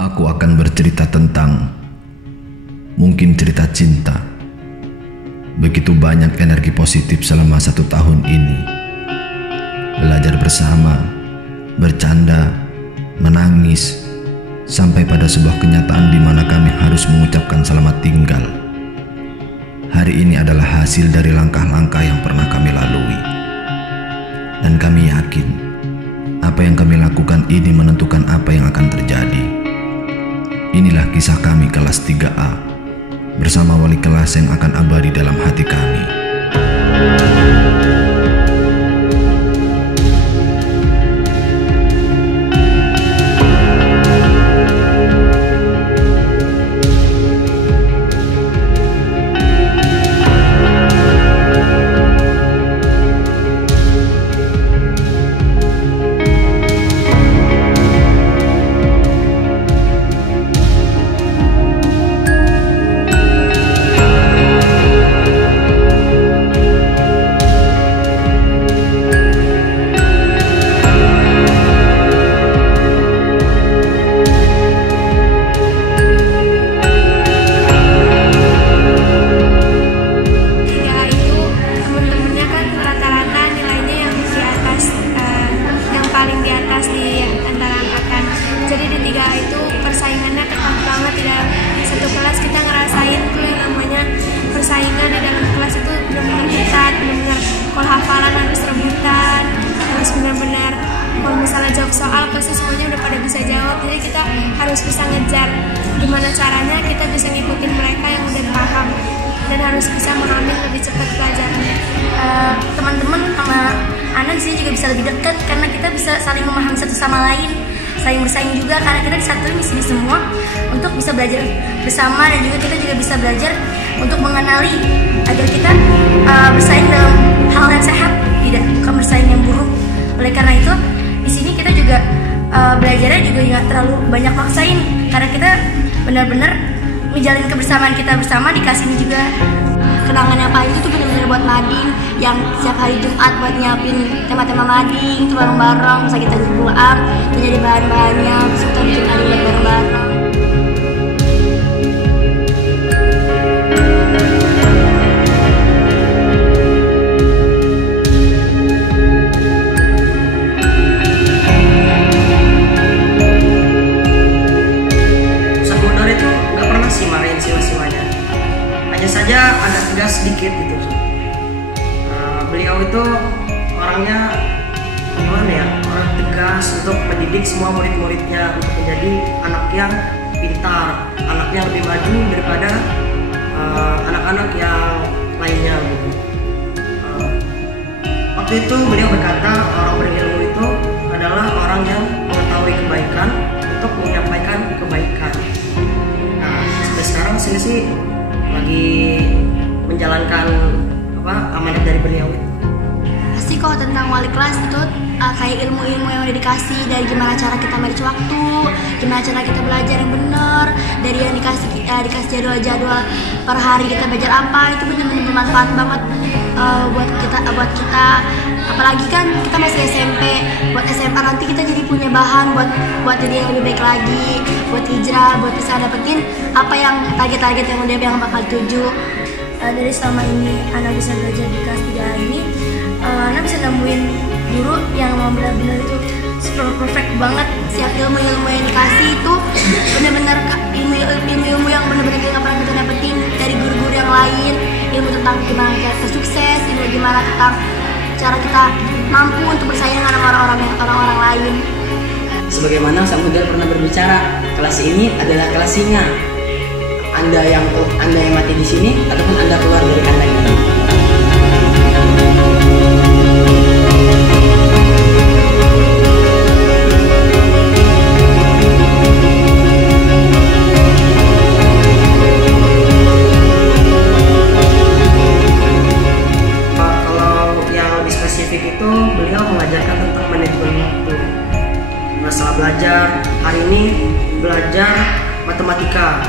Aku akan bercerita tentang mungkin cerita cinta. Begitu banyak energi positif selama 1 tahun ini. Belajar bersama, bercanda, menangis, sampai pada sebuah kenyataan di mana kami harus mengucapkan selamat tinggal. Hari ini adalah hasil dari langkah-langkah yang pernah kami lalui. Dan kami yakin, apa yang kami lakukan ini menentukan apa yang akan terjadi. Inilah kisah kami kelas 3A, bersama wali kelas yang akan abadi dalam hati kami. Jadi di 3A itu persaingannya ketat banget. Di dalam satu kelas kita ngerasain tuh yang namanya persaingan di dalam kelas itu benar-benar ketat, benar-benar kalau hafalan harus rebutan, harus benar-benar kalau misalnya jawab soal pasti semuanya udah pada bisa jawab. Jadi kita harus bisa ngejar gimana caranya kita bisa ngikutin mereka yang udah paham dan harus bisa memahami lebih cepat pelajarannya. Teman-teman sama anak di sini juga bisa lebih dekat karena kita bisa saling memahami satu sama lain, saling bersaing juga karena kita disatuin di sini semua untuk bisa belajar bersama, dan juga kita juga bisa belajar untuk mengenali agar kita bersaing dalam hal yang sehat, tidak bukan bersaing yang buruk. Oleh karena itu di sini kita juga belajarnya juga nggak terlalu banyak maksain karena kita benar-benar menjalin kebersamaan kita bersama di kelas ini juga. Kenangan yang paling itu benar-benar buat mading, yang setiap hari Jumat buat nyiapin tema-tema mading itu bareng-bareng, bisa kita pulang dan jadi bahan-bahannya, bisa kita bikin mading buat bareng-bareng. Ustaz Modar itu nggak pernah sih marahin siswa-siswanya, hanya saja agak tegas sedikit gitu. Beliau itu orangnya gimana ya, orang tegas untuk mendidik semua murid-muridnya untuk menjadi anak yang pintar, anak yang lebih maju daripada anak-anak yang lainnya gitu. Waktu itu beliau berkata orang berilmu itu adalah orang yang mengetahui kebaikan untuk menyampaikan kebaikan. Nah, sampai sekarang saya sih lagi menjalankan amanat dari beliau itu. Pasti kok tentang wali kelas itu kayak ilmu-ilmu yang udah dikasih, dari gimana cara kita manage waktu, gimana cara kita belajar yang benar, dari yang dikasih jadwal-jadwal per hari kita belajar apa, itu benar-benar bermanfaat banget buat kita. Apalagi kan kita masih SMP, buat SMA nanti kita jadi punya bahan buat jadi yang lebih baik lagi, buat hijrah, buat bisa dapetin apa yang target-target yang udah yang bakal tuju. Dari selama ini anak bisa belajar di kelas 3 ini, anak bisa nemuin guru yang mau benar-benar itu super perfect banget. Setiap ilmu-ilmu yang dikasih itu benar-benar ilmu-ilmu yang benar-benar nggak pernah kita dapetin dari guru-guru yang lain. Ilmu tentang gimana kita sukses, ilmu gimana tentang cara kita mampu untuk bersaing dengan orang-orang lain. Sebagaimana Ustaz Modar pernah berbicara, kelas ini adalah kelas singa. Anda yang mati di sini ataupun Anda keluar dari kandang ini. Kalau yang lebih spesifik itu beliau mengajarkan tentang manajemen waktu. Masalah belajar, hari ini belajar matematika,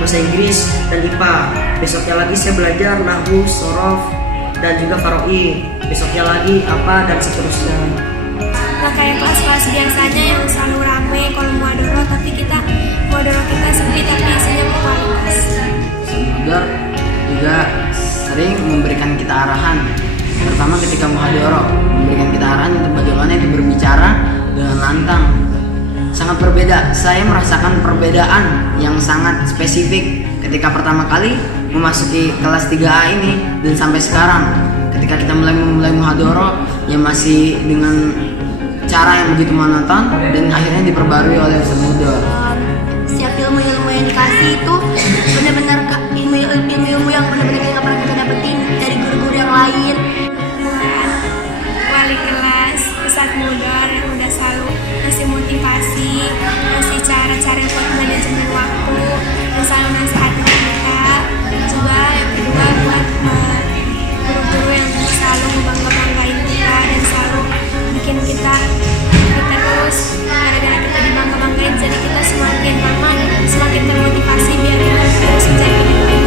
bahasa Inggris dan IPA. Besoknya lagi saya belajar nahwu, sorof, dan juga faroi. Besoknya lagi apa dan seterusnya. Nah, kayak kelas-kelas biasanya yang selalu rame kalau muadharah, tapi kita arahan. Pertama ketika muhadharah, memberikan kita arahan untuk bagaimana itu berbicara dengan lantang. Sangat berbeda. Saya merasakan perbedaan yang sangat spesifik ketika pertama kali memasuki kelas 3A ini dan sampai sekarang. Ketika kita mulai muhadharah yang masih dengan cara yang begitu monoton dan akhirnya diperbarui oleh Ustaz Mudor. Setiap ilmu-ilmu yang dikasih itu benar-benar ilmu-ilmu yang benar-benar nggak pernah kita dapetin dari guru-guru yang lain. Wali kelas Ustaz Mudor yang udah selalu ngasih motivasi, ngasih cara-cara buat manajemen waktu, dan selalu nasihatin kita. Juga yang kedua buat guru-guru yang selalu membangga-banggain kita dan selalu bikin kita terus gara-gara kita dibangga-banggain, jadi kita semakin lama semakin termotivasi biar kita terus menjadi lebih baik.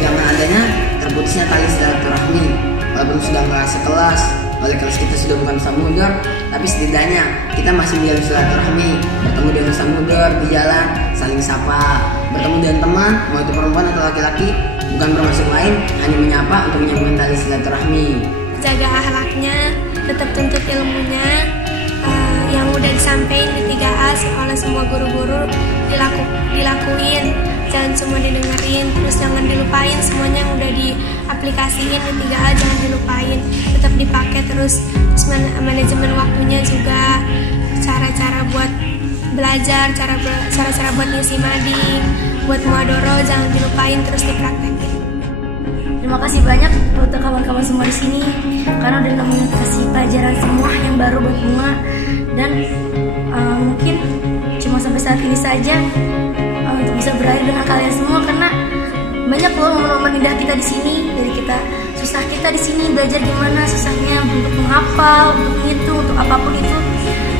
Jangan adanya terputusnya tali silaturahmi. Walaupun sudah nggak sekelas, oleh kelas kita sudah bukan Ustaz Mudor, tapi setidaknya kita masih menjalin silaturahmi, bertemu dengan Ustaz Mudor di jalan, saling sapa, bertemu dengan teman, mau itu perempuan atau laki-laki, bukan bermaksud lain, hanya menyapa untuk menyambung tali silaturahmi. Jaga akhlaknya, tetap tuntut ilmunya, yang udah disampaikan di 3A oleh semua guru-guru dilakuin, jangan cuma didengerin, terus jangan dilupain semuanya yang udah diaplikasiin di 3A, jangan dilupain, tetap dipakai terus manajemen waktunya juga, cara-cara buat belajar, cara-cara buat ngisi mading, buat muhadharah jangan dilupain, terus dipraktekin. Terima kasih banyak untuk kawan-kawan semua di sini karena udah nemenin kasih pelajaran semua yang baru buat Bunga, dan mungkin cuma sampai saat ini saja untuk bisa berakhir dengan kalian semua, karena banyak loh momen-momen indah kita di sini, dari kita susah kita di sini belajar gimana susahnya untuk menghafal, untuk menghitung, untuk apapun itu,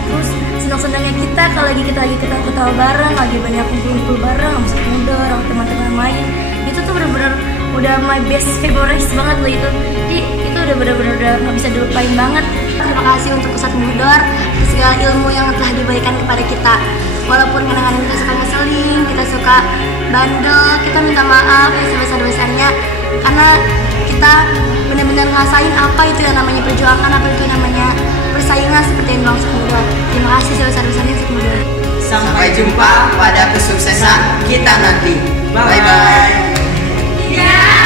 terus senang-senangnya kita kalau kita lagi ketawa bareng, lagi banyak kumpul-kumpul bareng sama Ustaz Mudor, sama teman-teman lain, itu tuh benar-benar udah my best favorite banget loh itu. Jadi itu udah benar-benar udah nggak bisa dilupain banget. Terima kasih untuk Ustaz Mudor atas segala ilmu yang telah diberikan kepada kita. Walaupun kadang-kadang kita suka ngeselin, kita suka bandel, kita minta maaf yang sebesar-besarnya karena kita benar-benar ngerasain apa itu yang namanya perjuangan, apa itu yang namanya persaingan seperti yang bilang Ustaz Mudor. Terima kasih sebesar-besarnya Ustaz Mudor. Sampai jumpa pada kesuksesan kita nanti. Bye-bye. Yeah.